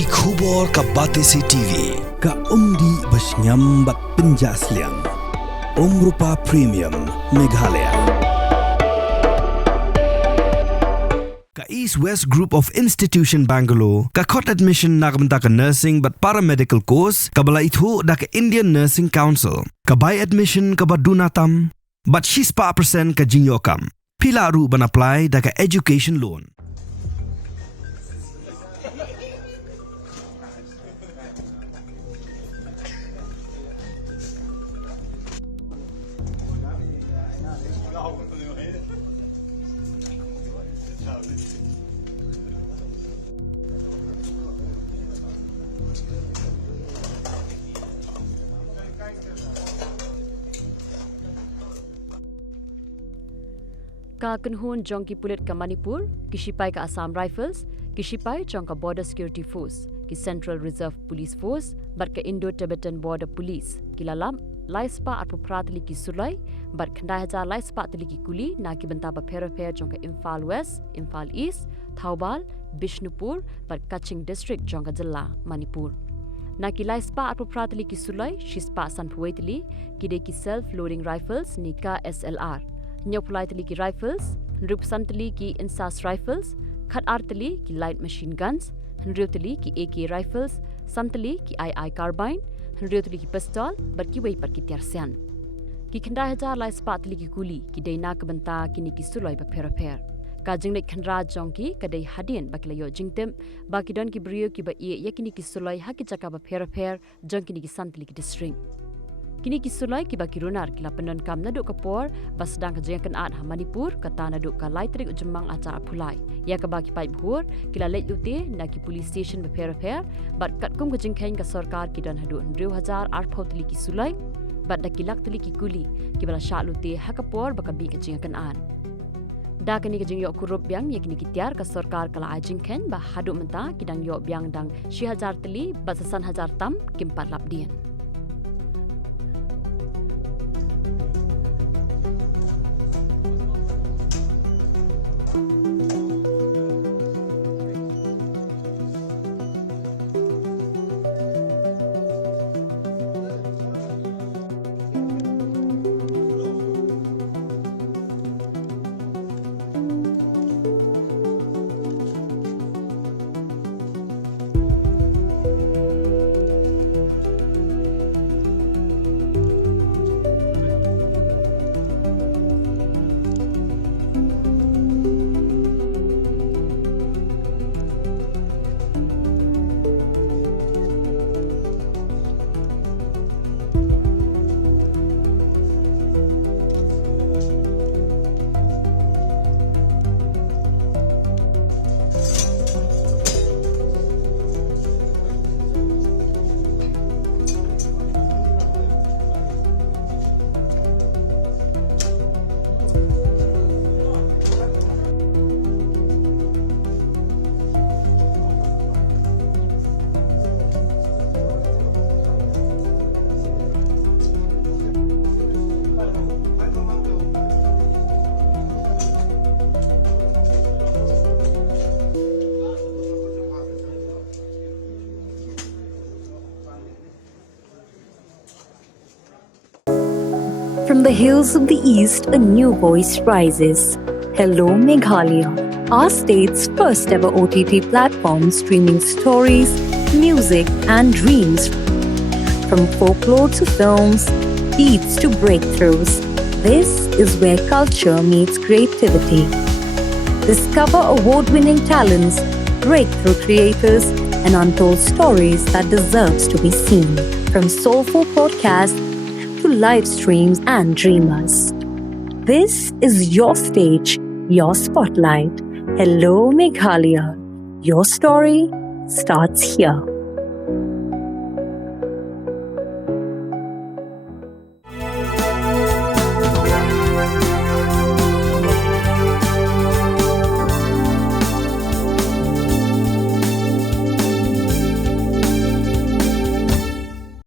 Ki khubor ka Batesi TV. Ka umdi basnyambat penjaslian. Rupa Premium Meghalaya. Ka East West Group of Institution Bangalore, ka khot admission nakabenta ka nursing but paramedical course, ka bala ithu da ka Indian Nursing Council, ka buy admission ka badunatam, but she's pa percent ka jinyokam. Pila ru ban apply da ka education loan. Ka Kunhun jong ki pulit ka Manipur, ki sipai ka Assam Rifles, ki sipai jong ka Border Security Force, ki Central Reserve Police Force, bat ka Indo-Tibetan Border Police, ki lalam laispa atpu pratli ki Suloi, bat khandai haja laispa tli ki kuli na ki benta ba phera jong ka Imphal West, Imphal East, Thoubal, Bishnupur, bat Kaching District jong ka Jilla, Manipur. Na ki laispa atpu pratli ki Suloi, shispa sanpuetli, ki de ki self-loading rifles ni ka SLR. Nyopulai tali ki rifles, Nrupsan tali ki Insas rifles, Khatar tali ki light machine guns, Nriu tali ki AK rifles, Samtali ki II carbine, Nriu tali ki pistol, but ki wei par ki tiarsian. Ki khandai haja lai spa tali ki guli, ki dayna kabanta ki ni ki Suloi ba pher. Ka jingnek khandra jongki ka day hadien bakilayo jingtem, baki don ki brio ki ba ye yakini ki Suloi haki jaka ba pher, jongki ni ki Santali ki district. Kini ki Suloi ki baki runar ki lapanon kam naduk kapor bas sedang ka jengan at ha Manipur kata naduk ka laitrik ujemang acara pulai. Ya ka baki pai bhur ki la leit lute na ki police station beper bat kat kum ka jingkhain ka sarkar ki dan hadu 2000 arphotli ki Suloi bat da ki laktli ki kuli ki bala sha lute ha kapor baka bi ka jengan an. Da kini ka jingyo Kurup biang yakini ki tiar ka sarkar kala jingkhain ba hadu menta ki dang yo biang dang 6000 tli bat 1000 tam ki 4 lap dien. From the hills of the east, a new voice rises. Hello Meghalaya, our state's first ever OTT platform streaming stories, music and dreams. From folklore to films, beats to breakthroughs, this is where culture meets creativity. Discover award-winning talents, breakthrough creators, and untold stories that deserves to be seen. From soulful podcasts to live streams and dreamers. This is your stage, your spotlight. Hello Meghalaya. Your story starts here.